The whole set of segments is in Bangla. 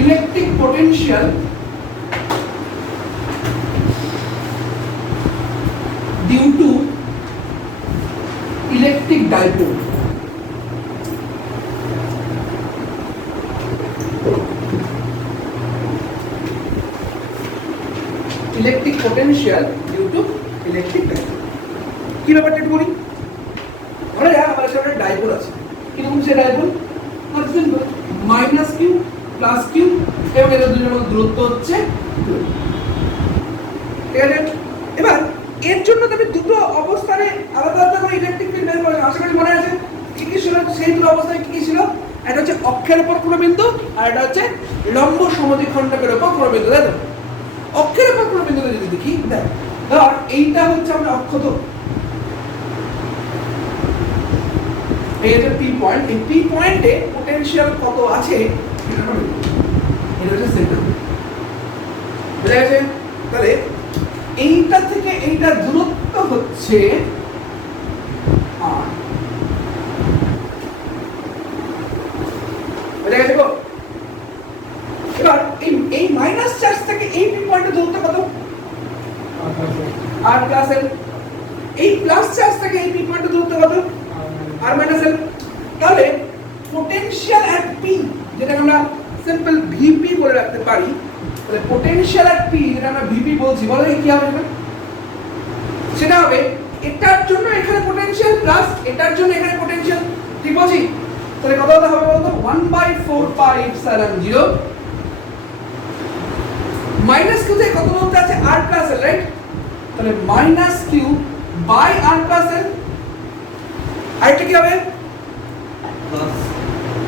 Electric potential due to electric dipole. Electric potential due to electric dipole. কি ব্যাপারটা একটু বলি। আমরা আমার সামনে ডাইপোল আছে, কিরকম সে dipole minus Q plus Q এবং এদের দুজনের মধ্যে দূরত্ব হচ্ছে 2। ঠিক আছে, এবার এর জন্য তুমি দুটো অবস্থানে আলাদা আলাদা করে ইলেকট্রিক ফিল্ড বের করে আশা করি মনে আছে কি কি ছিল সেই দুটো অবস্থায় কি কি ছিল। একটা হচ্ছে অক্ষের উপর কোনো বিন্দু আর একটা হচ্ছে লম্ব সমদ্বিখণ্ডকের উপর কোনো বিন্দু। তাই তো অক্ষের উপর কোনো বিন্দুতে যদি দেখি দেখ ধর এইটা হচ্ছে আমরা অক্ষ, তো এই হচ্ছে পি পয়েন্ট। এই পি পয়েন্টে পোটেনশিয়াল কত আছে এটা হচ্ছে সেন্টার। বুঝা গেছে? তাহলে এইটা থেকে এইটার দূরত্ব হচ্ছে r। বুঝা গেছে গো? এবার এই মাইনাস চার্জ থেকে এই পি পয়েন্টের দূরত্ব কত? r plus l। এই প্লাস চার্জ থেকে এই পি পয়েন্টের দূরত্ব কত? r minus l। তাহলে পোটেনশিয়াল এট p যেটা আমরা সিম্পল ভিপি বলে রাখতে পারি, তাহলে পোটেনশিয়াল এট p যেটা আমরা ভিপি বলছি, বলো কি হবে সেটা হবে এটার জন্য এখানে পোটেনশিয়াল প্লাস এটার জন্য এখানে পোটেনশিয়াল। ঠিক বলছি? তাহলে কত হবে বলতো 1/4 পাই এপসাইলন 0 মাইনাস কিউ থেকে কত বলতে আছে r প্লাস l, রাইট? তাহলে minus q by r plus l। আর এটা কি হবে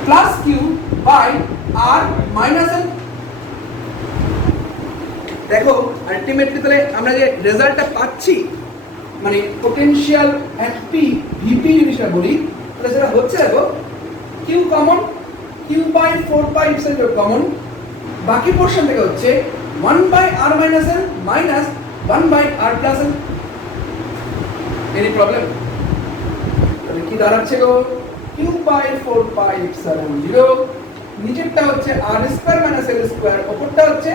plus q by r minus l। দেখো আলটিমেটলি তাহলে আমরা যে রেজাল্টটা পাচ্ছি মানে পোটেনশিয়াল এট p ভিপি যদি সেটা বলি তাহলে সেটা হচ্ছে দেখো q common, q by 4 pi epsilon 0 common, বাকি পোরশন থেকে হচ্ছে 1/r minus l minus 1/r plus l। Any problem? তাহলে কি দাঁড়াচ্ছে গো কিউ বাই 4 পাই এপসাইলন 0 নিচেরটা হচ্ছে r square minus l square, উপরটা হচ্ছে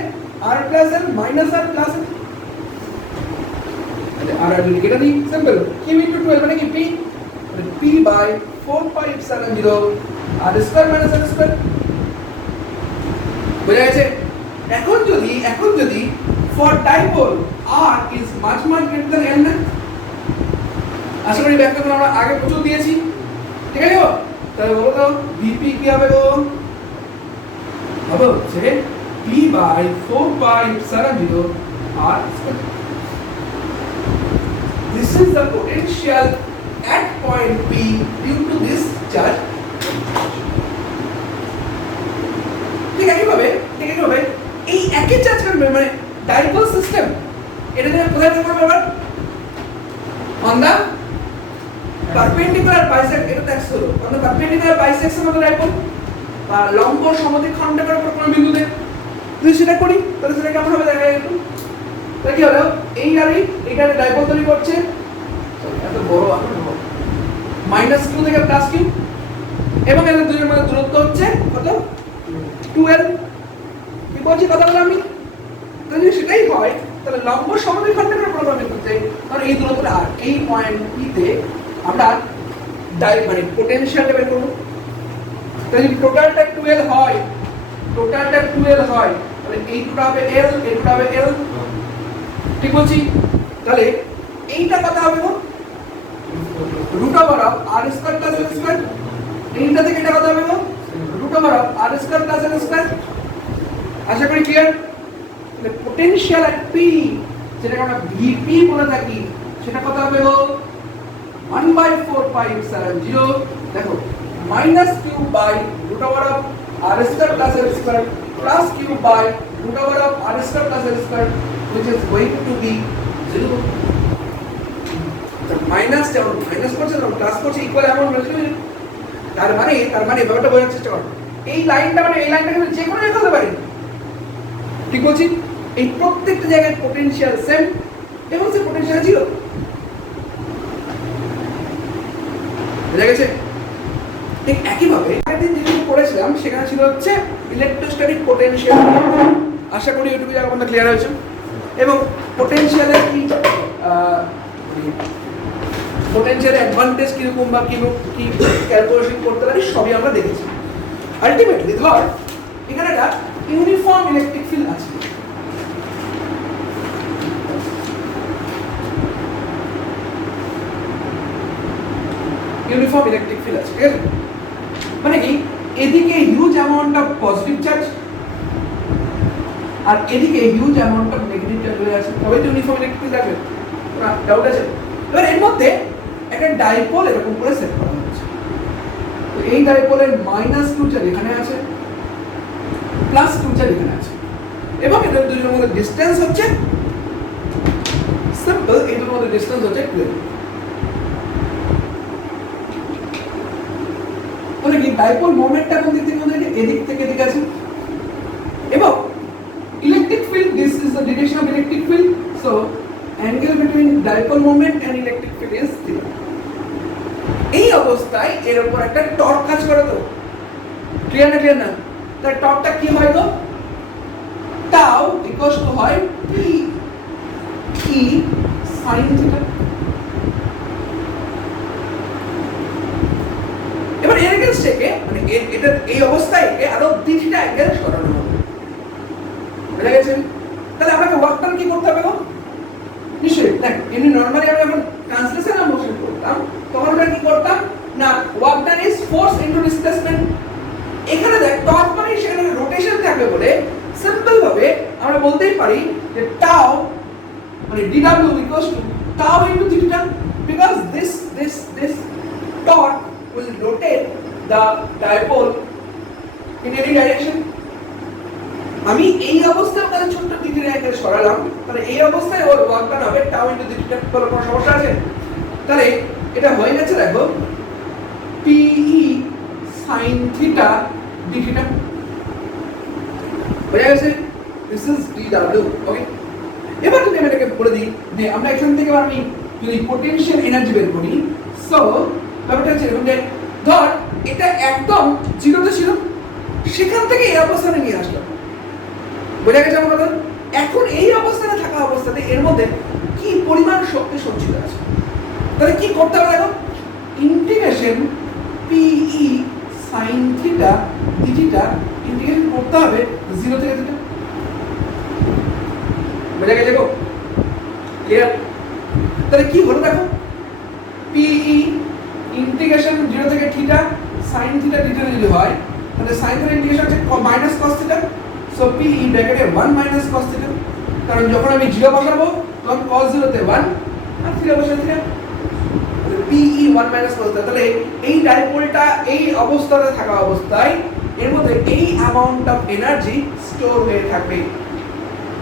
r plus l minus r plus l। তাহলে r আর যদি কেটে দিই সিম্পল q ইনটু 12 মানে কি p, তাহলে p by 4 pi epsilon 0 r square minus l square. বুঝা গেছে? এখন যদি for dipole r is much greater than l না, আশা করি ব্যাখ্যাগুলো আমরা আগে প্রচুর দিয়েছি। ঠিক আছে? তাহলে বলো তো ভিপি কি হবে গো? হবে হচ্ছে p by 4 pi epsilon 0 r square. This is the potential at point P due to this charge. ঠিক একইভাবে এই একই চার্জ করবে মানে ডাইপোল সিস্টেম এটা দিয়ে কোথায় থাকবে আবার on the perpendicular bisect, এটা দেখছ on the perpendicular bisection of the dipole বা লম্ব সমদ্বিখণ্ডকের উপর কোন বিন্দুতে যদি সেটা করি তাহলে সেটা কেমন হবে দেখা একটু। তাহলে কি হলো এই আর এইটা ডাইপোল তৈরি করছে এত বড় মাইনাস কিউ থেকে প্লাস কিউ এবং এদের দুজনের মধ্যে দূরত্ব হচ্ছে কত 2l। কি বলছি কথাগুলো আমি? যদি সেটাই হয় তাহলে লম্ব সমদ্বিখণ্ডকের উপর আমি করতে কারণ এই দূরত্বটা আর এই পয়েন্ট পি তে আমরা মানে পোটেনশিয়াল বের করব। তাহলে যদি টোটালটা 2l হয় তাহলে এই দুটো হবে l, এই দুটো হবে l। ঠিক বলছি? তাহলে এইটা কত হবে গো root over of r square plus l square. এইটা থেকে এটা কত হবে গো root over of r square plus l square. আশা করি ক্লিয়ার? তাহলে পোটেনশিয়াল এট p যেটাকে আমরা ভিপি বলে থাকি সেটা কত হবে গো 1/4 পাই এপসাইলন 0 দেখো minus q by root over of r square plus l square plus q by root over of r square plus l square which is going to be 0। Minus যেমন মাইনাস করছে না প্লাস করছে ইকুয়াল এমন বলছে তার মানে ব্যাপারটা বোঝার চেষ্টা করো। এই লাইনটা মানে এই লাইনটা কিন্তু যে কোনো রেখা হতে পারে। ঠিক বলছি? এই প্রত্যেকটা জায়গায় পোটেনশিয়াল সেম এবং সে পোটেনশিয়াল 0। বুঝা গেছে? ঠিক একইভাবে আগের দিন যেটা পড়েছিলাম সেখানে ছিল হচ্ছে ইলেকট্রোস্ট্যাটিক পোটেনশিয়াল। আশা করি এটুকু জায়গা আমাদের ক্লিয়ার হয়েছে। এবং পোটেনশিয়ালের কি পোটেনশিয়ালের অ্যাডভান্টেজ কিরকম বা কি ক্যালকুলেশন করতে পারি সবই আমরা দেখেছি। আলটিমেটলি ধর এখানে একটা ইউনিফর্ম ইলেকট্রিক ফিল্ড আছে। ইউনিফর্ম ইলেকট্রিক ফিল্ড আছে, ঠিক আছে? মানে কি এদিকে huge amount of positive charge আর এদিকে huge amount of negative charge হয়ে আছে, তবে তো ইউনিফর্ম ইলেকট্রিক ফিল্ড থাকবে না, ডাউট আছে? এবার এর মধ্যে একটা ডাইপোল এরকম করে সেট করা হচ্ছে। তো এই ডাইপোলের -2 চার্জ এখানে আছে, +2 চার্জ এখানে আছে, এবং এদের দুজনের মধ্যে ডিসটেন্স হচ্ছে সিম্পল, এই দুটোর মধ্যে ডিসটেন্স হচ্ছে 12। তাহলে কি ডাইপোল মোমেন্টটা কোন দিক থেকে কোন দিকে? এদিক থেকে এদিকে আছে। এবং electric field, this is the direction of electric field, so angle between dipole moment and electric field is theta. এই অবস্থায় এর উপর একটা টর্ক কাজ করে। তো ক্লিয়ার না? ক্লিয়ার না? তার টর্কটা কি হয় গো? টাউ ইকুয়াল টু হয় পি ই sin থিটা। এবার এর এগেইনস্ট থেকে মানে এটা এই অবস্থায় আরো দ্বিতীয়টা অ্যাঙ্গেল সরানো হবে, বুঝা গেছে? তাহলে আমাকে ওয়ার্ক ডান কি করতে হবে গো? নিশ্চয়ই দেখ, এমনি নরমালি আমরা যখন ট্রান্সলেশন মোশন করতাম তখন আমরা কি করতাম না, work done is force into displacement. এখানে দেখ টর্ক মানে সেখানে রোটেশন থাকবে বলে সিম্পল ভাবে আমরা বলতেই পারি যে টাউ মানে dw equals to tau into theta, because this torque will rotate the dipole in any direction. আমি এই অবস্থায় ওখানে ছোট্ট থিটার অ্যাঙ্গেল সরালাম, তাহলে এই অবস্থায় ওর ওয়ার্ক ডান হবে tau into theta। কোনো সমস্যা আছে? তাহলে এটা হয়ে গেছে, দেখো pe sin theta d theta হয়ে গেছে। this is dw, ওকে? এবার যদি আমি এটাকে বলে দিই যে আমরা এখান থেকে আমি যদি পোটেনশিয়াল এনার্জি বের করি, সো ব্যাপারটা হচ্ছে এরকম যে ধর এটা একদম জিরোতে ছিল, সেখান থেকে এই অবস্থানে নিয়ে আসলাম, বোঝা গেছে আমার কথা? এখন এই অবস্থানে থাকা অবস্থাতে এর মধ্যে কি পরিমাণ শক্তি সঞ্চিত আছে, তাহলে কি করতে হবে দেখো, integration P E sin theta d theta integration করতে হবে 0 থেকে থিটা। বুঝা গেছে গো? ক্লিয়ার? তাহলে কি হলো দেখো, পি ই ইন্টিগ্রেশন 0 থেকে theta sin theta d theta যদি হয় তাহলে sin থিটা ইন্টিগ্রেশন হচ্ছে minus cos theta, so P E ব্র্যাকেটে 1 মাইনাস cos থিটা, কারণ যখন আমি 0 বসাবো তখন cos 0 তে 1 আর থিটা বসালে থিটা, তাহলে P E 1 minus cos theta. তাহলে এই ডাইপোলটা এই অবস্থাতে থাকা অবস্থায় এর মধ্যে এই অ্যামাউন্ট অফ এনার্জি স্টোর হয়ে থাকবে।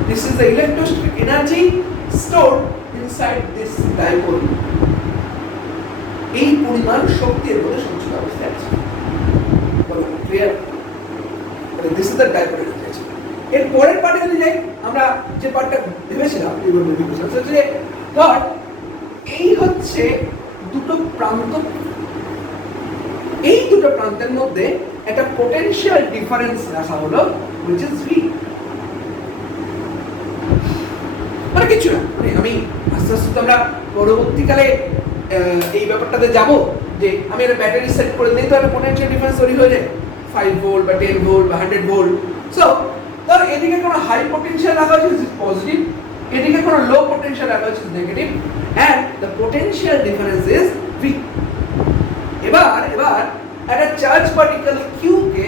This is the electrostatic energy stored inside this dipole. এই পরিমাণ শক্তি এর মধ্যে সঞ্চিত অবস্থায় আছে। বলো ক্লিয়ার? তাহলে this is the dipole energy. এর পরের পার্টে যদি যাই, আমরা যে পার্টটা ভেবেছিলাম যে ধর এই হচ্ছে দুটো প্রান্ত, এই দুটো প্রান্তের মধ্যে একটা পোটেনশিয়াল ডিফারেন্স রাখা হলো which is v। মানে কিছু না, মানে আমি আস্তে আস্তে আমরা পরবর্তীকালে এই ব্যাপারটাতে যাব যে আমি একটা ব্যাটারি সেট করে দিই তো একটা পোটেনশিয়াল ডিফারেন্স তৈরি হয়ে যায় 5 ভোল্ট বা 10 ভোল্ট বা 100 ভোল্ট। সো ধর এদিকে কোনো হাই পোটেনশিয়াল রাখা হচ্ছে পজিটিভ, এদিকে কোনো লো পোটেনশিয়াল রাখা হচ্ছে negative, and the potential difference is v। এবার একটা চার্জ পার্টিকেল q কে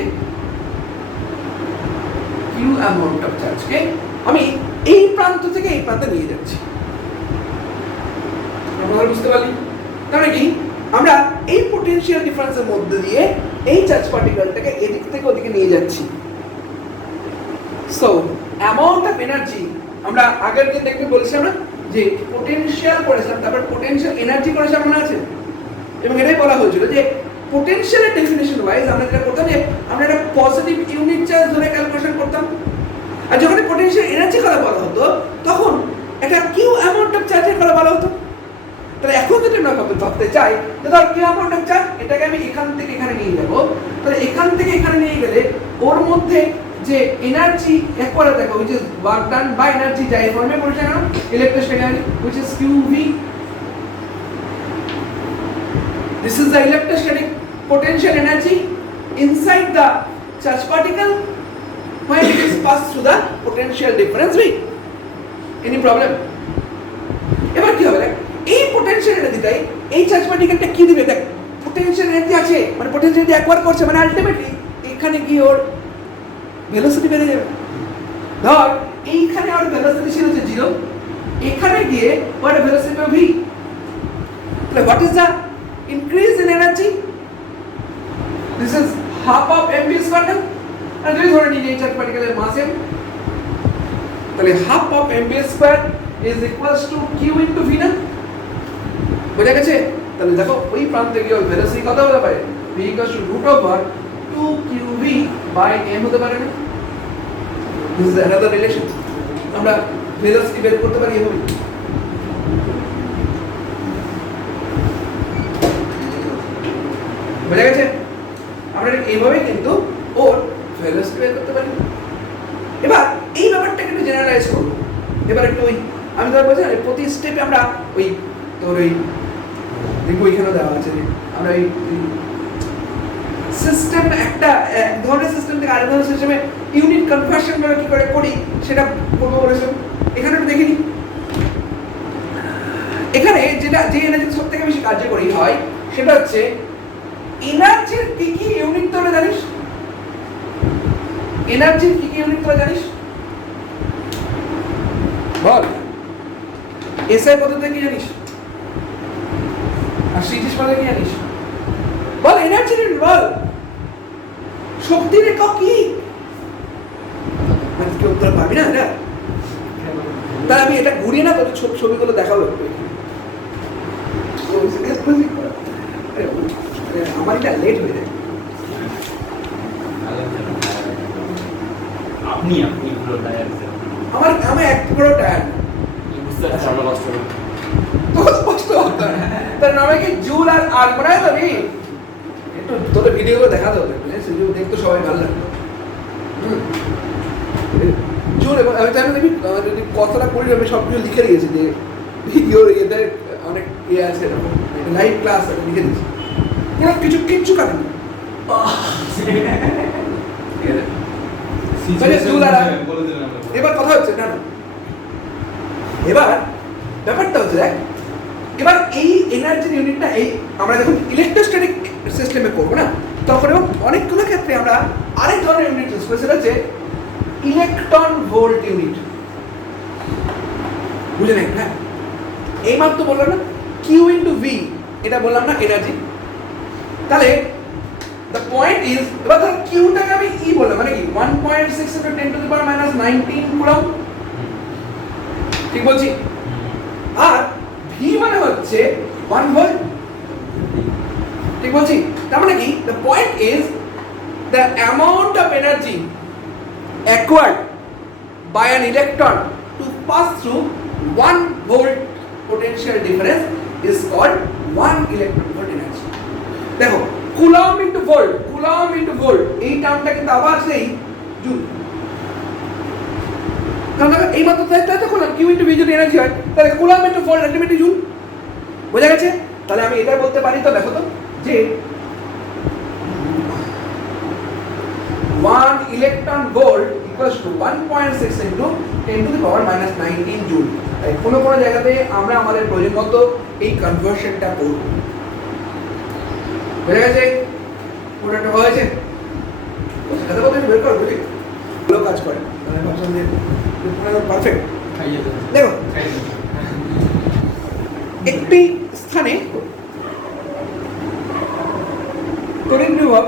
q অ্যামাউন্ট অফ চার্জ কে আমি এই প্রান্ত থেকে এই প্রান্তে নিয়ে যাচ্ছি, আপনারা বুঝতে পারলেন? তাহলে কি আমরা এই পোটেনশিয়াল ডিফারেন্সের মধ্যে দিয়ে এই চার্জ পার্টিকেলটাকে এদিক থেকে ওদিকে নিয়ে যাচ্ছি। সো অ্যামাউন্ট অফ এনার্জি আমরা আগের দিন দেখতে বলেছিলাম না যে পোটেনশিয়াল করেছিলাম, তারপর পোটেনশিয়াল এনার্জি করেছিলাম, মনে আছে? এবং এটাই বলা হয়েছিল যে পোটেনশিয়ালের ডেফিনিশন ওয়াইজ আমরা যেটা করতাম যে আমরা একটা পজিটিভ ইউনিট চার্জ ধরে ক্যালকুলেশন করতাম, আর যখন পোটেনশিয়াল এনার্জি কথা বলা হতো তখন একটা কিউ অ্যামাউন্ট অফ চার্জের কথা বলা হতো। তাহলে এখন যেটা আমরা ভাবতে ভাবতে চাই যে ধর কি আমার চার্জ, এটাকে আমি এখান থেকে এখানে নিয়ে যাব, তাহলে এখান থেকে এখানে নিয়ে গেলে ওর মধ্যে যে এনার্জি একবারে দেখো which is work done by energy যাই ফর্মে বলছে না electrostatic energy which is qv. This is the electrostatic potential energy inside the charge particle when it is passed through the potential difference V. Any problem? এবার কি হবে দেখ, এই পোটেনশিয়াল এনার্জিটাই এই চার্জ পার্টিকেলটা কি দিবে দেখ, পোটেনশিয়াল এনার্জি আছে মানে পোটেনশিয়াল এনার্জি অ্যাকোয়ার করছে মানে আলটিমেটলি এখানে কি ওর ভেলোসিটি বেড়ে যাবে। ধর এইখানে ওর ভেলোসিটি ছিল যে 0, এখানে গিয়ে ওর ভেলোসিটি হবে v, তাহলে what is the increase in energy? This is half of mv square না, আর যদি ধরে নিই এই চার্জ পার্টিকেলের মাস m, তাহলে half of mv square is equals to q into v না, বুঝা গেছে? তাহলে দেখো ওই প্রান্তে গিয়ে ওই ভেলোসিটি কত হতে পারে, v equals to root over 2qv by m হতে পারে না। This is another relation, আমরা ভেলোসিটি বের করতে পারি এভাবে। বুঝা গেছে? আমরা এইভাবে কিন্তু ওর ভেলোসিটি বের করতে পারি। এবার এই ব্যাপারটাকে একটু জেনারেলাইজ করব। এবার একটু ওই আমি ধর বলছি না প্রতি স্টেপে আমরা ওই তোর ওই দেখো এখানে দেওয়া আছে যে আমরা ওই সিস্টেম একটা এক ধরনের সিস্টেম থেকে আরেক ধরনের সিস্টেমে ইউনিট কনভার্সন করে কি করে করি সেটা করবো বলেছিলাম। এখানে একটু দেখে নিই, এখানে যেটা যে এনার্জি সব থেকে বেশি কার্যকরী হয় সেটা হচ্ছে এনার্জির কি কি ইউনিট তোরা জানিস? এনার্জির কি কি ইউনিট তোরা জানিস বল? এসআই পদ্ধতি কি জানিস? আর সিজিএস পদ্ধতি কি জানিস? বল এনার্জি ইউনিট বল, শক্তির একক কি? মানে কি উত্তর পাবি না এটা? তাহলে আমি এটা ঘুরিয়ে না তোর ছবিগুলো দেখাবো একটু। আমার এটা লেট হয়ে যায়। আপনি পুরো টায়ার আমার এক পুরো টায়ার বুঝতে পারছি আমরা কষ্ট করি তো কষ্ট হতো না। তার নামে কি জুল আর মনে হয় তো একটু তোদের ভিডিওগুলো দেখাতে হবে, সেগুলো দেখতে সবাই ভালো লাগতো। জুল এবং আমি জানি দেখবি যদি কথাটা করি আমি সব কিছু লিখে দিয়েছি যে ভিডিওর ইয়েতে অনেক ইয়ে আছে এরকম লাইভ ক্লাস আছে লিখে দিয়েছি, কোনো কিচ্ছু কাটে না। এবার কথা হচ্ছে না এবার ব্যাপারটা হচ্ছে দেখ, এবার এই এনার্জির ইউনিটটা এই আমরা যখন ইলেকট্রোস্ট্যাটিক সিস্টেমে করবো না তখন এবং অনেকগুলো ক্ষেত্রে আমরা আরেক ধরনের ইউনিট ইউজ করি, সেটা হচ্ছে ইলেকট্রন ভোল্ট ইউনিট। বুঝে নেই? হ্যাঁ, এই মাত্র বললাম না কিউ ইন্টু ভি, এটা বললাম না এনার্জি। তাহলে the point is এবার ধর কিউটাকে আমি ই বললাম মানে কি 1.6 into 10 to the power minus 19 coulomb, ঠিক বলছি? আর ভি মানে হচ্ছে 1 ভোল্ট, ঠিক বলছি? তার মানে কি the point is the amount of energy acquired by an electron to pass through 1 volt potential difference is called 1 electron volt energy. দেখো কুলম্ব ইনটু ভোল্ট এই টার্মটা কিন্তু আবার সেই জুল, কারণ এই মাত্র তো করলাম কিউ ইনটু ভি যদি এনার্জি হয় তাহলে coulomb into volt ultimately joule. বোঝা গেছে? তাহলে আমি এটা বলতে পারি তো দেখো তো যে 1 electron volt equals to 1.6 into 10 to the power minus 19 joule. তাই কোনো জায়গাতে আমরা আমাদের প্রয়োজন মতো এই কনভার্সনটা করব। বোঝা গেছে? ওটা হয়েছে সেটা বলতে বের কর বুঝলি ভালো কাজ করে মানে ভাবছেন যে পারফেক্ট। দেখো একটি স্থানে তড়িৎ বিভব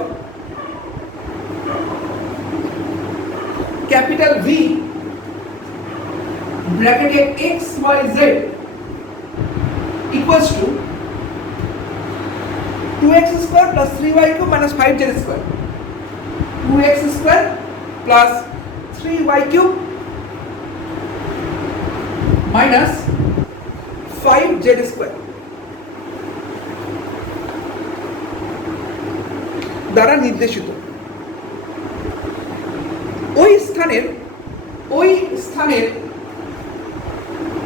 ক্যাপিটাল ভি ব্র্যাকেটে X Y Z equals to 2x square plus 3y cube minus 5z square, 2x square plus 3y cube minus 5z square. দ্বারা নির্দেশিত। ওই স্থানের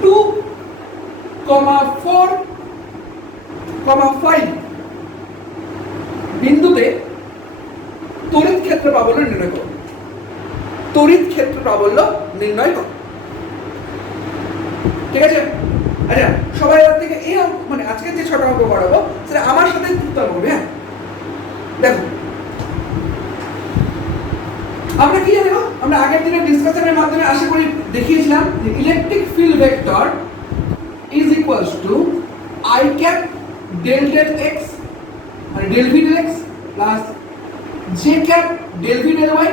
2,4,5 বিন্দুতে তড়িৎ ক্ষেত্র প্রাবল্য নির্ণয় করো। তড়িৎ ক্ষেত্র প্রাবল্য নির্ণয় করো। ঠিক আছে? আচ্ছা, সবাই এর থেকে এই মানে আজকে যে 6টা অঙ্ক করাবো সেটা আমার সাথে উত্তর করবে। হ্যাঁ, দেখো আমরা কি জানো, আমরা আগের দিনের ডিসকাশনের মাধ্যমে আশা করি দেখিয়েছিলাম যে electric field vector is equals to i cap del del x মানে del V del x plus j cap del V del y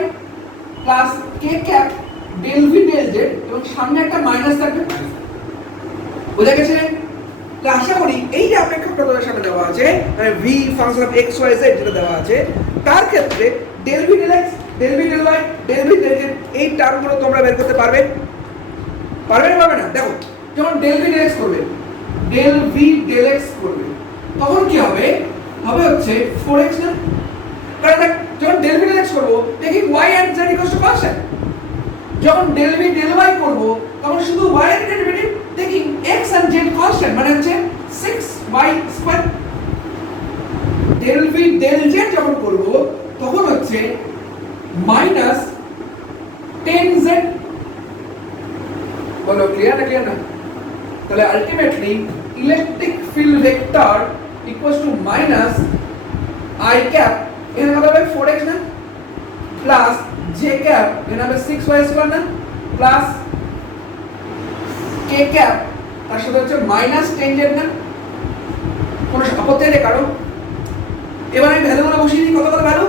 plus k cap del V del z এবং সামনে একটা মাইনাস থাকবে। বুঝা গেছে? তো আশা করি এই যে অপেক্ষকটা তোমাদের সামনে দেওয়া আছে মানে v function of x y z যেটা দেওয়া আছে তার ক্ষেত্রে del V del x del V del y del V del z এই টার্মগুলো তোমরা বের করতে পারবে? পারবে না পারবে না? দেখো যখন ডেল ভি ডেল x করবে, ডেল ভি ডেল x করবে তখন কি হবে? হবে হচ্ছে 4x না? কারণ দেখ যখন ডেল ভি ডেল x করব দেখি y and z কনস্ট্যান্ট। যখন ডেল ভি ডেল y করব তখন শুধু y এর ডেরিভেটিভ দেখি x and z কনস্ট্যান্ট মানে হচ্ছে 6y square. Del V del z যখন করব তখন হচ্ছে মাইনাস 10z। বলো ক্লিয়ার না ক্লিয়ার না? তাহলে ultimately electric field vector equals to minus i cap এখানে হবে 4x না প্লাস j ক্যাপ এখানে হবে 6y স্কয়ার না প্লাস k ক্যাপ তার সাথে হচ্ছে মাইনাস 10z না। কোন আপত্তি নেই কারণ? এবার আমি ভ্যালুগুলো বসিয়ে দিই। কত কত value?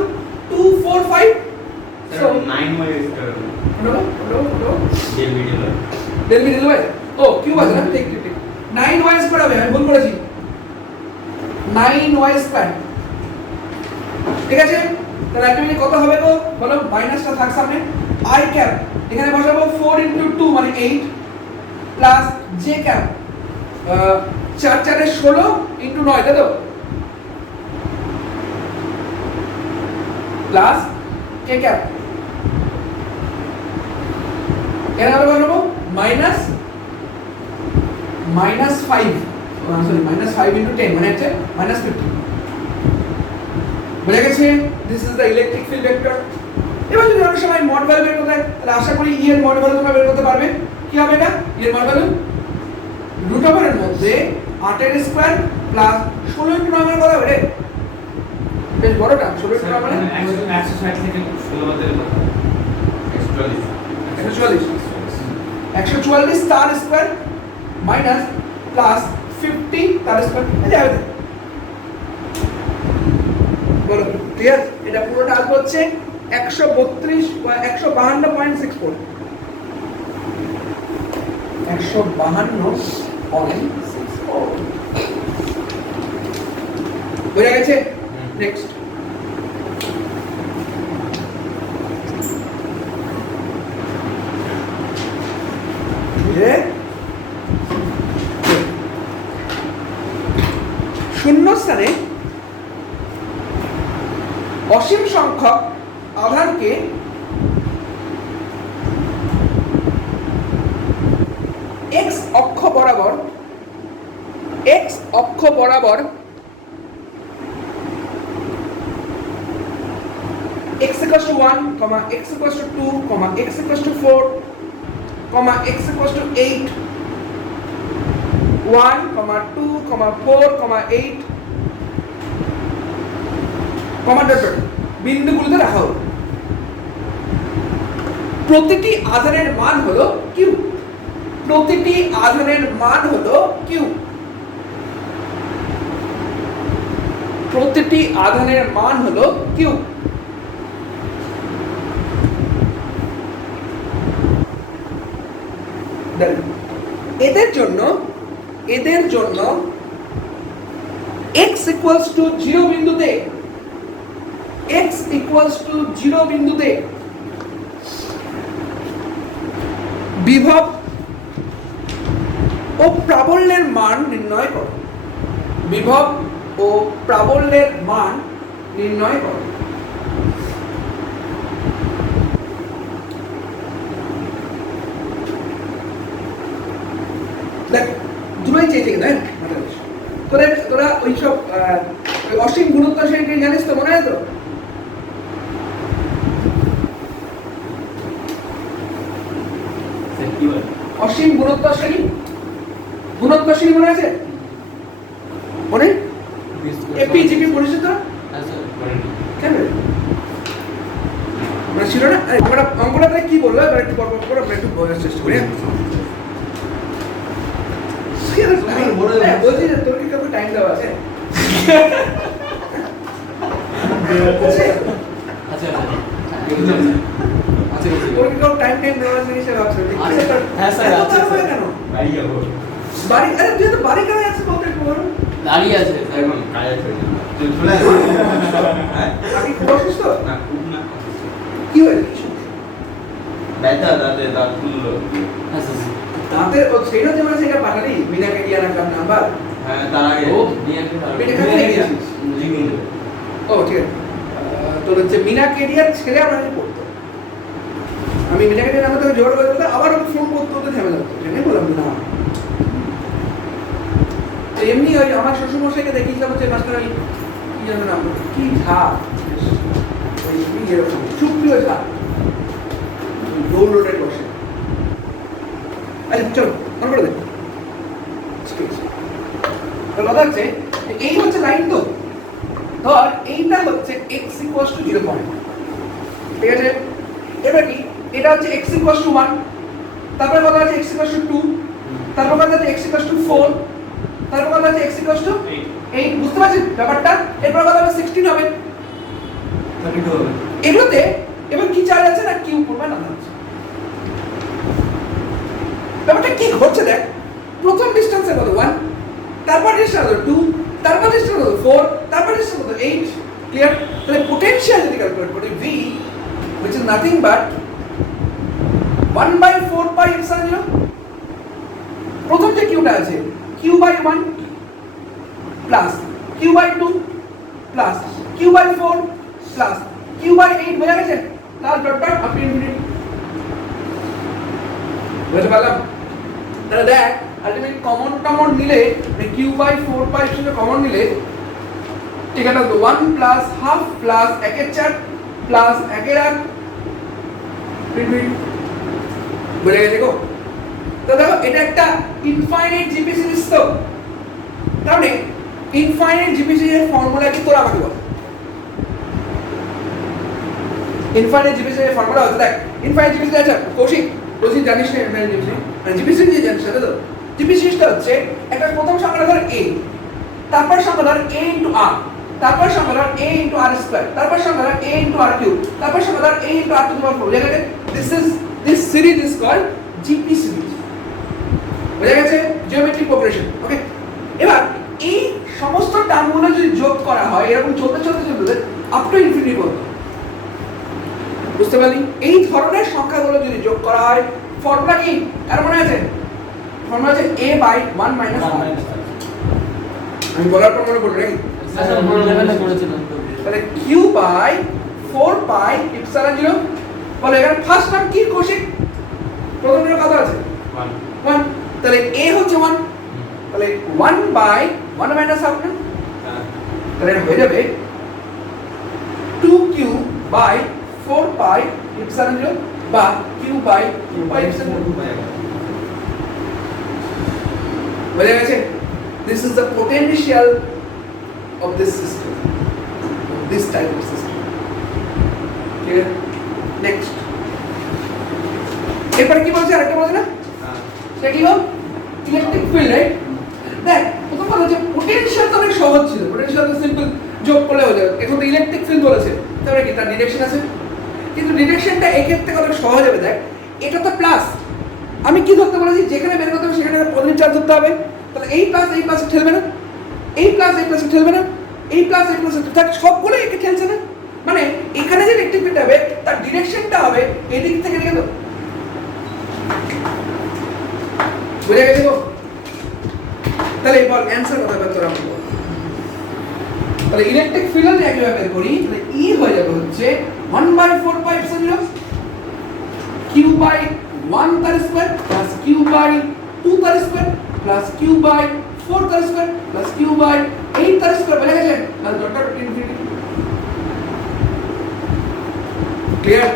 2 4 5 So 9y square no del V del y del V del y ও কিউ আছে না? ঠিক ঠিক ঠিক 9y স্কয়ার হবে। আমি ভুল করেছি, 9y স্কয়ার। ঠিক আছে? তাহলে আলটিমেটলি কত হবে গো? বলো মাইনাসটা থাক সামনে। i ক্যাপ এখানে বসাবো 4 2 মানে 8 প্লাস j ক্যাপ 4 4 এ 16 9 তাই তো প্লাস k ক্যাপ এর আগে বলবো মাইনাস 5 সরি মাইনাস 5 10 মানে হচ্ছে মাইনাস 50। বুঝা গেছে? This is the electric field vector. এবার যদি অনেক সময় মড ভ্যালু বের করতে হয় তাহলে আশা করি ই এর মড ভ্যালু তোমরা বের করতে পারবে। কি হবে এটা? ই এর মড ভ্যালু রুট ওভার এর মধ্যে 8 এর স্কয়ার প্লাস 16 ইনটু 9 মানে কত হবে রে? বেশ বড়টা 16 ইনটু 9 মানে 160 থেকে 16 বাদ দিলে কত? 144 তার স্কয়ার মাইনাস প্লাস 50 তার স্কয়ার। এই যাবে বলো ক্লিয়ার? এটা পুরোটা আসবে হচ্ছে 152 বা 152.64 152.64 বুঝা গেছে? নেক্সট শূন্যস্থানে অসীম সংখ্যক আধানকে x অক্ষ বরাবর x অক্ষ বরাবর x equals to 1, x equals to 2, x equals to 4, x equals to 8, 1, 2, 4, 8, বিন্দুগুলোতে রাখা হলো। প্রতিটি আধানের মান হলো q। প্রতিটি আধানের মান হলো q। প্রতিটি আধানের মান হলো q। এদের জন্য x equals to 0 বিন্দুতে বিভব ও প্রাবল্যের মান নির্ণয় করো। বিভব ও প্রাবল্যের মান নির্ণয় করো। দেখ দুটোই চেয়েছে কিন্তু তোরা ওই সব অসীম গুণত্ব শ্রেণী জানিস তো, মনে হয় তো? অসীম গুণত্ব শ্রেণী মনে আছে? মনে এপিজিপি পড়েছে তো? কেন মানে ছিল না? আমরা অঙ্কটা তাহলে কি বললো এবার একটু পর করে আমরা একটু বোঝার চেষ্টা করি। বলছি যে তোর কি কাউকে টাইম দেওয়া আছে? তোর কি কাউকে টাইম দেওয়া আছে হিসেবে ভাবছো? হ্যাঁ স্যার আছে কেন বাড়ি যাবো বাড়ি? আরে তুই তো বাড়ি কেন আছিস বলতে একটু বলো। দাঁড়িয়ে আছে এখন কাজ আছে তুই চলে আয় হ্যাঁ আমি খুব অসুস্থ। না খুব না কি হয়েছে? কি সমস্যা? ব্যথা দাঁত খুললো দাঁতের সেইটা যে মানে সেটা পাঠালি মিনাকে দিয়ে রাখলাম নাম্বার। হ্যাঁ তার আগে ও বিএনপি এটা কাকে গিয়েছিস? জীবন ও ঠিক আছে। তোর হচ্ছে মিনা কেডিয়ার ছেলে আমাকে পড়তো। আমি মিনা কেডিয়ার আমাকে জোর করে দিতে আবার ওকে ফোন করতে হতে থেমে যেত। জেনে বললাম না। তো এমনি ওই আমার শ্বশুরমশাইকে দেখিয়েছিলাম হচ্ছে মাঝখানে ওই কি যেন নাম কি ঝা ওই এরকম সুপ্রিয় ঝা দৌড় রোডের বসে। আচ্ছা চলো ফোন করে দেখ। কথা হচ্ছে এই হচ্ছে লাইন তো ধর এইটা হচ্ছে x = 0 পয়েন্ট, ঠিক আছে? এবার কি এটা হচ্ছে x = 1, তারপর কথা আছে x = 2, তারপর কথা আছে x = 4, তারপর কথা আছে x = 8। বুঝতে পারছিস ব্যাপারটা? এরপর কথা হবে 16 হবে, 32 হবে। এগুলোতে এবার কি চার্জ আছে না কিউ করবে না আছে। ব্যাপারটা কি ঘটছে দেখ, প্রথম ডিসটেন্সে কত 1, তারপর ডিসটেন্স হলো 2, তারপর ডিসটেন্স হলো 4, তারপর ডিসটেন্স হলো 8। ক্লিয়ার? তাহলে পোটেনশিয়াল যদি ক্যালকুলেট করি v which is nothing but 1/4 pi epsilon 0, প্রথম যে কিউটা আছে q/1 plus q/2 plus q/4 plus q/8 বোঝা গেছে? Last dot dot up to infinity. বুঝতে পারলাম? তাহলে দেখ আলটিমেট কমন নিলে মানে q/4 pi এর কমন নিলে এখানে 1 প্লাস হাফ প্লাস 1/4 প্লাস 1/8 বুঝে গেছে গো? তো দেখো এটা একটা ইনফাইনাইট জিপি সিরিজ তো, তাহলে ইনফাইনাইট জিপি সিরিজের ফর্মুলা কি তোরা আমাকে বল। ইনফাইনাইট জিপি সিরিজের ফর্মুলা হচ্ছে দেখ ইনফাইনাইট জিপি সিরিজ আছে কৌশিক রোজি জানিস না ইনফাইনাইট জিপি সিরিজ মানে জিপি সিরিজ জানিস না তো? জিপি সিরিজটা হচ্ছে একটা প্রথম সংখ্যাটা ধর a, তারপর সংখ্যা ধর a * r, তারপর সংখ্যা ধর a * r², তারপর সংখ্যা ধর a * r3, তারপর সংখ্যা ধর a * r⁴ বুঝা গেছে? This series is called GP series। বুঝা গেছে? Geometric progression. ওকে, এবার এই সমস্ত টার্মগুলো যদি যোগ করা হয় এরকম চলতে আপ টু ইনফিনিটি পর্যন্ত, বুঝতে পারলি? এই ধরনের সংখ্যাগুলো যদি যোগ করা হয় ফর্মুলা কি কার মনে আছে? ফর্মুলা আছে a/1 - 1। আমি বলার পর মনে পড়লো নাকি? স্যার মনে লেভেলে করেছিলাম তো। তাহলে q/4 pi epsilon 0 বলে এখানে ফার্স্ট টার্ম কি কৌশিক? প্রথম টার্ম কত আছে? 1। তাহলে a হচ্ছে 1, তাহলে 1/1 - 1/2 না? তাহলে এটা হয়ে যাবে 2q/4 pi epsilon 0 বা q/2 pi epsilon 0। বুঝা গেছে? This is the potential of this system, of this type of system. Clear? Next. এরপরে কি বলছে আরেকটা বলছে না? সেটা কি হল? Electric field, right? দেখ প্রথম কথা হচ্ছে পোটেনশিয়াল তো অনেক সহজ ছিল, পোটেনশিয়াল তো সিম্পল যোগ করলে হয়ে যাবে। এখন তো ইলেকট্রিক ফিল্ড বলেছে, তাহলে কি তার ডিরেকশন আছে? কিন্তু ডিরেকশনটা এই ক্ষেত্রে কত সহজ হবে দেখ, এটা তো প্লাস, আমি কি ধরতে বলেছি যেখানে বের করতে হবে সেখানে পজিটিভ চার্জ ধরতে হবে। তাহলে এই প্লাস ঠেলবে না, এই প্লাস ঠেলবে না, এই প্লাস দেখ সবগুলো একে ঠেলছে না, মানে এখানে যে ইলেকট্রিক ফিল্ড হবে তার ডিরেকশনটা হবে এই দিক থেকে এদিকে। তো বুঝে গেছে তো? তাহলে এবার অ্যানসার কথা বের করা হবে। তাহলে ইলেকট্রিক ফিল্ড যদি একইভাবে বের করি তাহলে E হয়ে যাবে হচ্ছে 1/4 pi epsilon 0 q/1 তার স্কয়ার প্লাস q/2 তার স্কয়ার প্লাস কিউ বাই 4 তার স্কয়ার প্লাস কিউ বাই 8 তার স্কয়ার বলে গেছে plus dot dot infinity. Clear?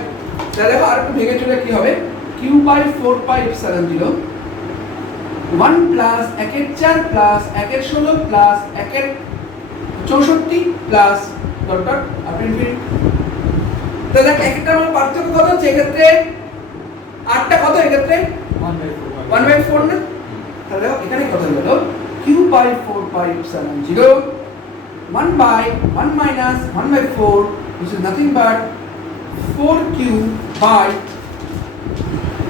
তাহলে দেখো আর একটু ভেঙে চলে কি হবে, q by 4 pi epsilon 0 1 plus 1 এর 4 প্লাস 1 এর 16 প্লাস 1 এর 64 plus dot dot up infinity. তাহলে দেখ একটা আমার পার্থক্য কত হচ্ছে এক্ষেত্রে, 8টা কত এক্ষেত্রে 1/4 না? তাহলে এখানে কত হলো q by 4 pi epsilon 0 1 by 1 minus 1/4 which is nothing but 4q by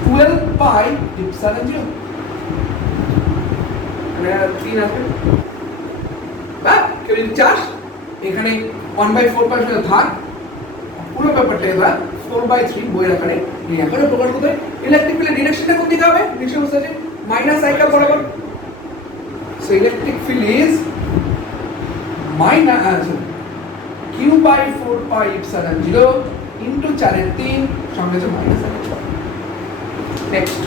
12 pi epsilon 0 মানে 3 আসবে বা কেউ যদি চাস এখানে 1/4 পাই সাথে ভাগ পুরো ব্যাপারটা এবার 4/3 বইয়ের আকারে এই আকারে প্রকাশ করতে হয়। ইলেকট্রিক ফিল্ডের ডিরেকশনটা কোন দিকে হবে? ডিরেকশন হচ্ছে যে মাইনাস আই কাপ বরাবর। So electric field is minus q by 4 pi epsilon 0 into 4 এর 3 সঙ্গে আছে মাইনাস আই কাপ। নেক্সট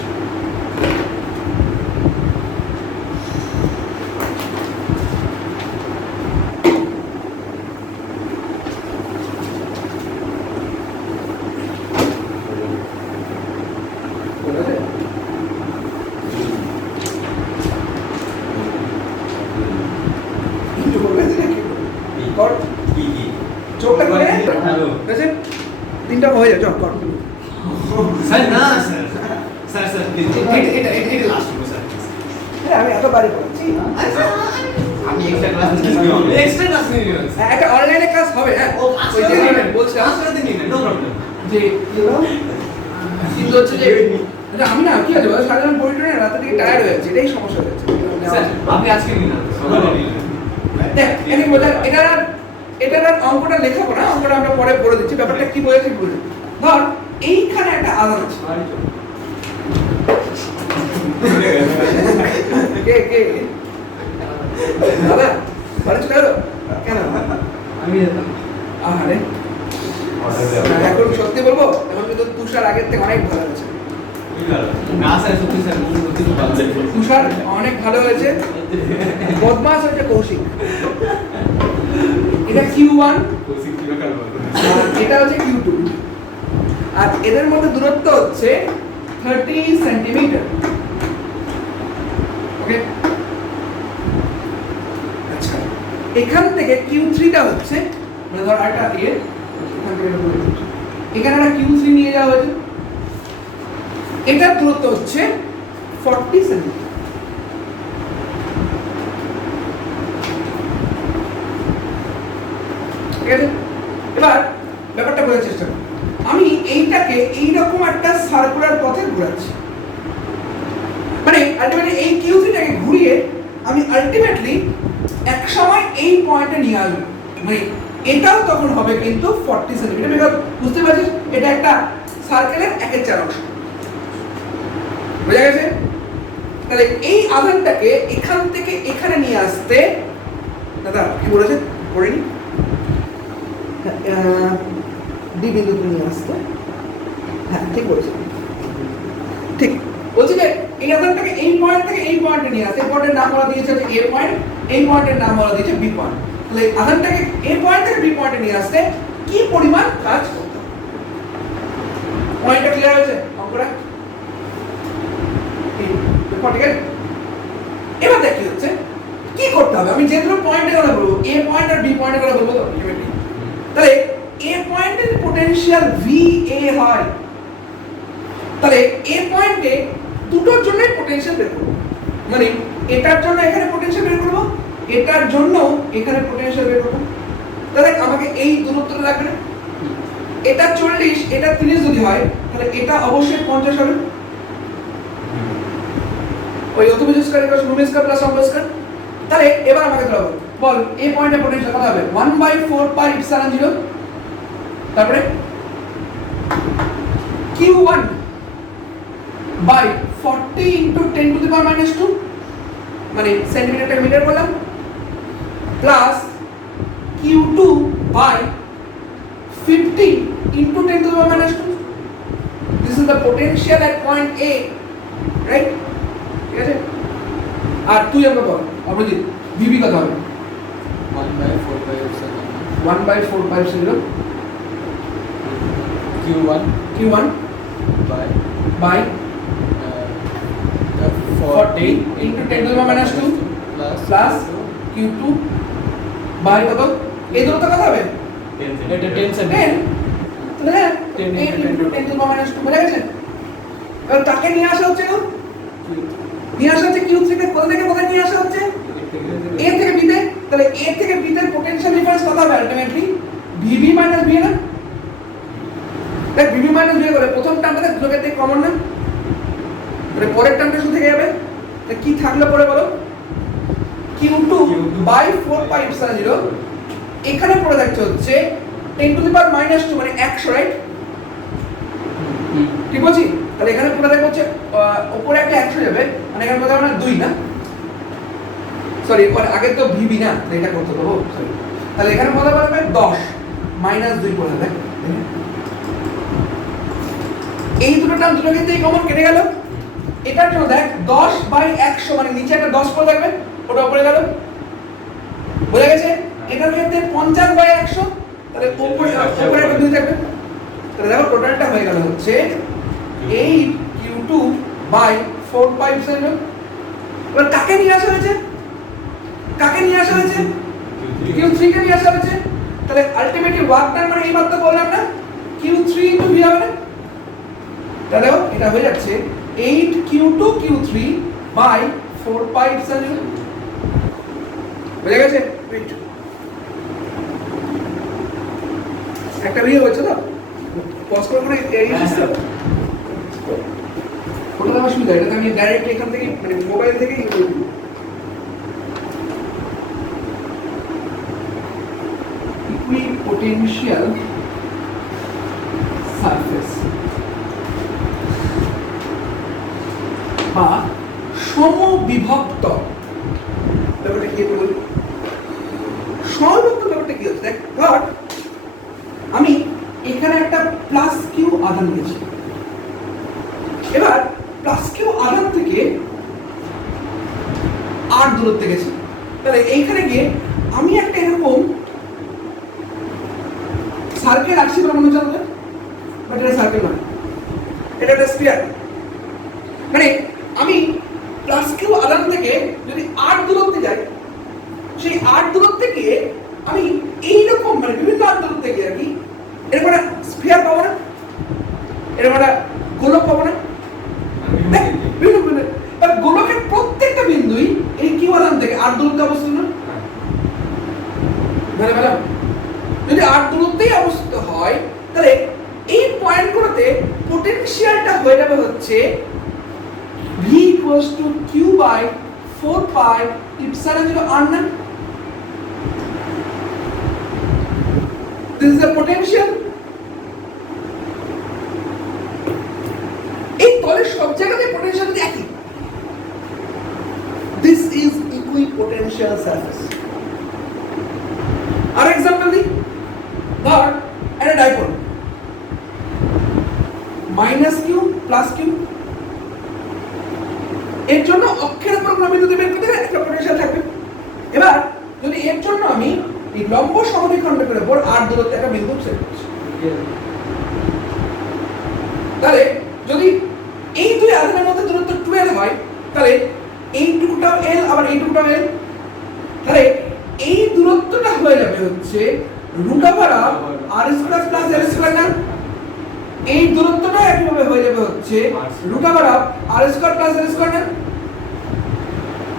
চোখটা করে গেছে তিনটা হয়ে যাবে চল কর স্যার না স্যার স্যার স্যার এটা লাস্ট হবে স্যার আমি এত বাড়ি করছি আমি এক্সট্রা ক্লাস নিই এক্সট্রা ক্লাস নিই একটা অনলাইনে ক্লাস হবে হ্যাঁ ও ওই যে বলছি আসলে দিন নো প্রবলেম যে কিন্তু হচ্ছে যে আচ্ছা আমি না কি আছে বলো সাধারণ বই টনে রাতে থেকে টায়ার্ড হয়ে যাচ্ছে এটাই সমস্যা হয়ে যাচ্ছে স্যার আপনি আজকে নিন না সকালে নিন দেখ এখানে বলে এটার আর অঙ্কটা লেখাবো না, অঙ্কটা আমরা পরে বলে দিচ্ছি ব্যাপারটা কি বলেছি বুঝে। ধর এইখানে একটা আধান আছে কে কে দাদা বাড়ি চলে এলো কেন? আমি যেতাম আরে এখন সত্যি বলবো এখন কিন্তু তুষার আগের থেকে অনেক ভালো হয়েছে। না স্যার সত্যি স্যার মনে করতে তো ভালো তুষার অনেক ভালো হয়েছে, বদমাস হয়েছে কৌশিক। এটা Q1 কৌশিক কি ব্যাপার বলবো আর এটা হচ্ছে Q2 আর এদের মধ্যে দূরত্ব হচ্ছে 30 সেন্টিমিটার। ওকে আচ্ছা এখান থেকে Q3 টা হচ্ছে মানে ধর আরেকটা এখান থেকে এখানে একটা Q3 নিয়ে যাওয়া হয়েছে, এটার দূরত্ব হচ্ছে 40 সেন্টিমিটার। ঠিক আছে এবার ব্যাপারটা বোঝার চেষ্টা করো, আমি এইটাকে এইরকম একটা সার্কুলার পথে ঘোরাচ্ছি মানে আলটিমেটলি এই Q3 টাকে ঘুরিয়ে আমি আলটিমেটলি এক সময় এই পয়েন্টে নিয়ে আসবো, মানে এটাও তখন হবে কিন্তু 40 সেন্টিমিটার। বিকজ বুঝতে পারছিস এটা একটা সার্কেলের 1/4 অংশ, বোঝা গেছে? তাহলে এই আধানটাকে এখান থেকে এখানে নিয়ে আসতে দাদা কি বলেছে পড়েনি ডি বিন্দুতে নিয়ে আসতে, হ্যাঁ ঠিক বলেছে ঠিক বলছি যে এই আধানটাকে এই পয়েন্ট থেকে এই পয়েন্টে নিয়ে আসতে, এই পয়েন্টের নাম বলা দিয়েছে হচ্ছে এ পয়েন্ট, এই পয়েন্টের নাম বলা দিয়েছে বি পয়েন্ট। তাহলে আধানটাকে এ পয়েন্ট থেকে বি পয়েন্টে নিয়ে আসতে কি পরিমাণ কাজ করতে হবে? পয়েন্টটা ক্লিয়ার হয়েছে অঙ্কটা? ঠিক আছে এবার দেখ কি হচ্ছে, কি করতে হবে? আমি যেগুলো পয়েন্টের কথা বলবো এ পয়েন্ট আর বি পয়েন্টের কথা বলবো তো তাহলে এ পয়েন্টের পোটেনশিয়াল VA হয়, তাহলে এ পয়েন্টে দুটোর জন্যই পোটেনশিয়াল বের করব, মানে এটার জন্য এখানে পোটেনশিয়াল বের করব, এটার জন্য এখানে পোটেনশিয়াল বের করব। তাহলে আমাকে এই দূরত্বটা লাগবে না, এটা 40 এটা 30 যদি হয় তাহলে এটা অবশ্যই 50 হবে। ওই অতভুজ square equal root square plus লম্ব স্কয়ার। তাহলে এবার আমাকে ধরো বল এই পয়েন্টে পোটেনশিয়াল কত হবে? 1/4 পাই এপসাইলন 0 তারপরে Q1 by 40 into 10 to the power -2 মানে সেন্টিমিটারটাকে মিটার করলাম plus Q2 by 50 into 10 to the power -2. This is the potential at point A, right? ঠিক আছে আর তুই আমরা বল অপোজিট ভিভি কত হবে 1/4 1/450 Q1 Q1 by by 40 into 10 to the power minus 2 plus Q2 by কত এই দুটো কত হবে এটা 10 10 সেকেন্ড তাহলে 10 8 into 10 to the power minus 2 বেড়ে গেছে এবার তাকে নিয়ে আসা হচ্ছে না নিয়ে আসা হচ্ছে Q3 কে কোথা থেকে কোথায় নিয়ে আসা হচ্ছে A থেকে B তে তাহলে A থেকে B তে পোটেনশিয়াল ডিফারেন্স কত হবে আলটিমেটলি VB মাইনাস VA না দেখ VB মাইনাস VA করে প্রথম টার্মটাতে দুটোকে থেকে কমন না মানে পরের টার্মটা শুধু থেকে যাবে তাহলে কি থাকলো পরে বলো Q2 বাই 4 পাই এপসাইলন 0 এখানে পড়ে থাকছে হচ্ছে 10 টু দি পাওয়ার মাইনাস 2 মানে 100 রাইট ঠিক বলছি তাহলে এখানে পড়ে থাকবে হচ্ছে উপরে একটা 100 যাবে মানে এখানে পড়ে থাকবে না 2 না সরি ওর আগে তো ভিবি না এটা করতে দেবো সরি তাহলে এখানে পড়ে থাকবে 10 মাইনাস 2 পড়ে থাকবে এই দুটো টার্ম দুটো ক্ষেত্রেই কমন কেটে গেল এটার জন্য দেখ 10 বাই 100 মানে নিচে একটা 10 পড়ে থাকবে ওটা উপরে গেল বুঝে গেছে এটার ক্ষেত্রে 50 বাই 100 তাহলে উপরে একটা 2 থাকবে তাহলে দেখো টোটালটা হয়ে গেল হচ্ছে 8Q2 বাই 4 পাই এপসাইলন এবার কাকে নিয়ে আসা হয়েছে Q3 কে নিয়ে আসা হয়েছে তাহলে আলটিমেটলি ওয়ার্ক ডান মানে এই মাত্র বললাম না Q3 ইনটু V হবে না তাহলে এটা হয়ে যাচ্ছে 8Q2 Q3 by 4 pi epsilon বুঝে গেছে একটা ভিডিও হচ্ছে তো পজ করে এই সিস্টেম ওটা আমার সুবিধা এটা আমি ডাইরেক্ট এখান থেকে মানে মোবাইল থেকেই ইয়ে করব ইকুইপোটেনশিয়াল সারফেস বা সমবিভক্ত ব্যাপারটা কি বলি সমবিভক্ত ব্যাপারটা কি হচ্ছে দেখ ধর আমি এখানে একটা প্লাস কিউ আধান দিয়েছি এবার প্লাস কিউ আধান থেকে আর দূরত্বে গেছি তাহলে এইখানে গিয়ে আমি একটা এরকম সার্কেল আঁকছি বলে মনে হচ্ছে বাট এটা সার্কেল নয় এটা একটা স্ফিয়ার মানে আমি প্লাস কিউ আধান থেকে যদি আর দূরত্বে যাই সেই আর দূরত্বে গিয়ে আমি এইরকম মানে বিভিন্ন আর দূরত্বে গিয়ে আর কি এরকম একটা স্ফিয়ার পাবো না এরকম একটা গোলক পাবো না গোলকের প্রত্যেকটা বিন্দুই এই কিউ আধান থেকে আর দূরত্বে অবস্থিত না ধরে পেলাম যদি আর দূরত্বেই অবস্থিত হয় তাহলে এই পয়েন্টগুলোতে পোটেনশিয়ালটা হয়ে যাবে হচ্ছে V equals to Q by 4 pi epsilon 0 r না this is the potential এই তলের সব জায়গাতে পোটেনশিয়াল একই this is equipotential surface আর एग्जांपल দিই ধর একটা dipole minus Q plus q এর জন্য অক্ষের উপর কোনো বিন্দুতে বের করতে গেলে একটা পোটেনশিয়াল থাকবে এবার যদি এর জন্য আমি এই লম্ব সমদ্বিখণ্ডকের উপর আর দূরত্বে একটা বিন্দু সেট করছি তাহলে যদি এই দুই আধানের মধ্যে দূরত্ব 12 হয় তাহলে এইটুকুটাও l আবার এইটুকুটাও l তাহলে এই দূরত্বটা হয়ে যাবে হচ্ছে √r² + l² না এই দূরত্বটা একইভাবে হয়ে যাবে হচ্ছে √r² + l² না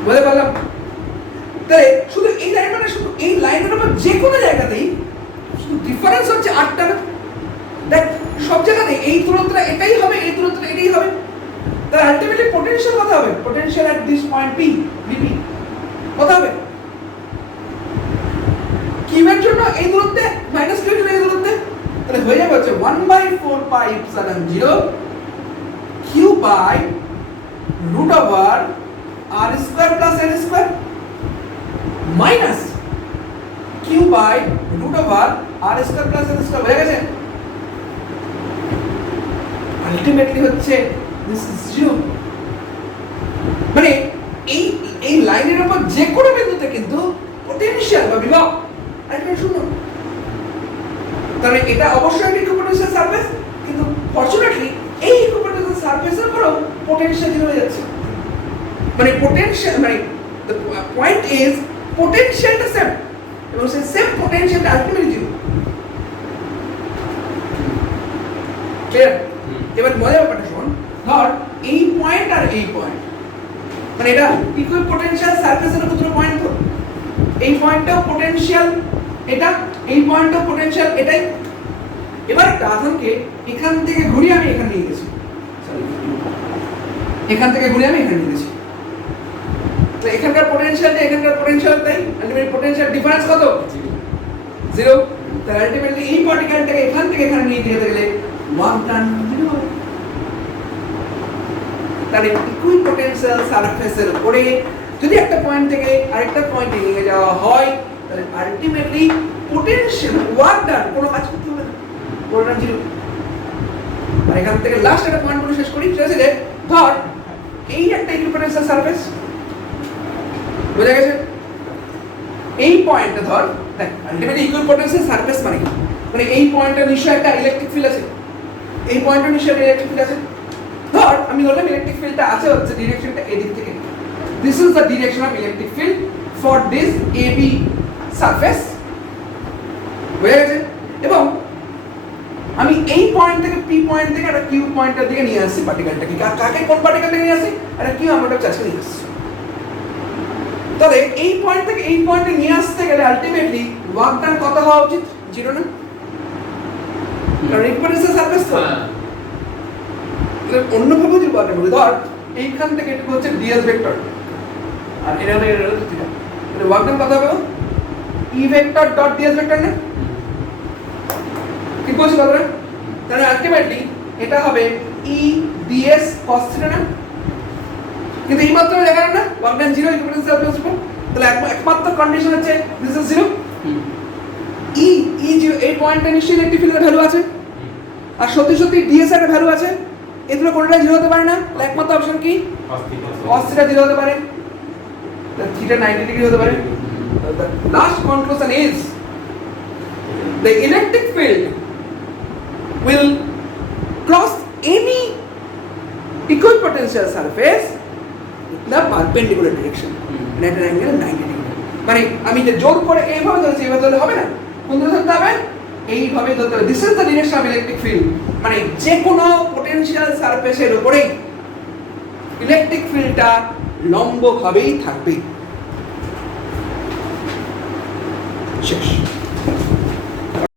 বুঝতে পারলাম তাহলে শুধু এই লাইন মানে শুধু এই লাইনের উপর যে কোনো জায়গাতেই শুধু ডিফারেন্স হচ্ছে 8টা না দেখ সব জায়গাতে এই দূরত্বটা এটাই হবে এই দূরত্বটা এটাই হবে তাহলে আলটিমেটলি পোটেনশিয়াল কত হবে potential at this point P VP কত হবে কিউয়ের জন্য এই দূরত্বে মাইনাস কিউ এর জন্য এই দূরত্বে তাহলে হয়ে যাবে হচ্ছে 1/4 pi epsilon 0 q by √r² + l² minus q by √r² + l² হয়ে গেছে আলটিমেটলি হচ্ছে দিস ইজ 0 মানে এই এই লাইনের উপর যে কোনো বিন্দুতে কিন্তু পটেনশিয়াল বা বিভব আরেকটা শূন্য। তাহলে এটা অবশ্যই একটা ইকুইপোটেনশিয়াল সারফেস, কিন্তু ফরচুনেটলি এই ইকুইপোটেনশিয়াল সারফেসের উপরও পটেনশিয়াল জিরো হয়ে যাচ্ছে। মানে পটেনশিয়াল মানে the point is potentialটা সেম এবং সেই সেম পটেনশিয়ালটা আলটিমেটলি জিরো। ক্লিয়ার? এবার মজার ব্যাপারটা শোন, ধর এই পয়েন্ট আর এই পয়েন্ট, মানে এটা ইকুইপোটেনশিয়াল সারফেসের দুটো পয়েন্ট, তো এই পয়েন্টটাও পটেনশিয়াল এটা, এই পয়েন্টটাও পটেনশিয়াল এটাই। এবার একটা আধানকে এখান থেকে ঘুরিয়ে আমি এখানে নিয়ে গেছি, এখান থেকে ঘুরিয়ে আমি এখানে নিয়ে গেছি, তো এখানকার পটেনশিয়ালটা এখানকার পটেনশিয়াল তাই আলটিমেটলি পটেনশিয়াল ডিফারেন্স কত? জিরো। তাহলে আলটিমেটলি এই পার্টিকেলটাকে এখান থেকে এখানে নিয়ে যেতে গেলে ওয়ার্ক ডান জিরো হবে। তাহলে ইকুইপোটেনশিয়াল সারফেসের উপরে যদি একটা পয়েন্ট থেকে আরেকটা পয়েন্টে নিয়ে যাওয়া হয় তাহলে আলটিমেটলি পটেনশিয়াল ওয়ার্ক ডান কোনো কাজ করতে হবে না, ওয়ার্ক ডান জিরো। আর এখান থেকে লাস্ট একটা পয়েন্ট বলে শেষ করি, সেটা হচ্ছে যে ধর এই একটা ইকুইপোটেনশিয়াল সারফেস, বুঝা গেছে? এই পয়েন্টটা ধর দেখ আলটিমেটলি ইকুইপোটেনশিয়াল সারফেস মানে কি, মানে এই পয়েন্টটা নিশ্চয়ই একটা ইলেকট্রিক ফিল্ড আছে, এই পয়েন্টটা নিশ্চয়ই একটা ইলেকট্রিক ফিল্ড আছে। ধর আমি বললাম ইলেকট্রিক ফিল্ডটা আছে হচ্ছে ডিরেকশনটা এদিক থেকে, this is the direction of electric field for this AB surface, বুঝা গেছে? এবং আমি এই পয়েন্ট থেকে P পয়েন্ট থেকে একটা Q পয়েন্টের দিকে নিয়ে আসছি পার্টিকেলটাকে, কাকে কোন পার্টিকেলটাকে নিয়ে আসছি? একটা Q আমরা চার্জকে নিয়ে আসছি। তাহলে এই পয়েন্ট থেকে এই পয়েন্টে নিয়ে আসতে গেলে আলটিমেটলি ওয়ার্ক ডান কত হওয়া উচিত? জিরো না? কারণ ইকুইপোটেনশিয়াল সারফেস তো। অন্য ভাবে যদি বলেন ধর এইখান থেকে এটা হচ্ছে ds ভেক্টর আর এটা হচ্ছে থিটা, তাহলে ওয়ার্ক ডান কত হবে? E vector dot ds vector না? ঠিক বলছি কথাটা? তাহলে আলটিমেটলি এটা হবে E ds cos থিটা না? কিন্তু এই মাত্র দেখা না work done zero equipotential surface উপর, তাহলে একমাত্র কন্ডিশন হচ্ছে this is zero. E zero, এই পয়েন্টে নিশ্চয়ই ইলেকট্রিক ফিল্ডের ভ্যালু আছে আর সত্যি সত্যি ds এর ভ্যালু আছে, এগুলো কোনটা জিরো হতে পারে না, তাহলে একমাত্র অপশন কি? cos থিটা জিরো হতে পারে, থিটা 90 ডিগ্রি হতে পারে। The last conclusion is the electric field will cross any equipotential surface with the perpendicular direction at an angle 90 degree। মানে আমি যে জোর করে এইভাবে ধরেছি এইভাবে ধরলে হবে না, কোন দিকে ধরতে হবে? এইভাবে ধরতে হবে। This is the direction of electric field, মানে যে কোনো পটেনশিয়াল সারফেসের উপরেই ইলেকট্রিক ফিল্ডটা লম্বভাবেই থাকবে। শেষ।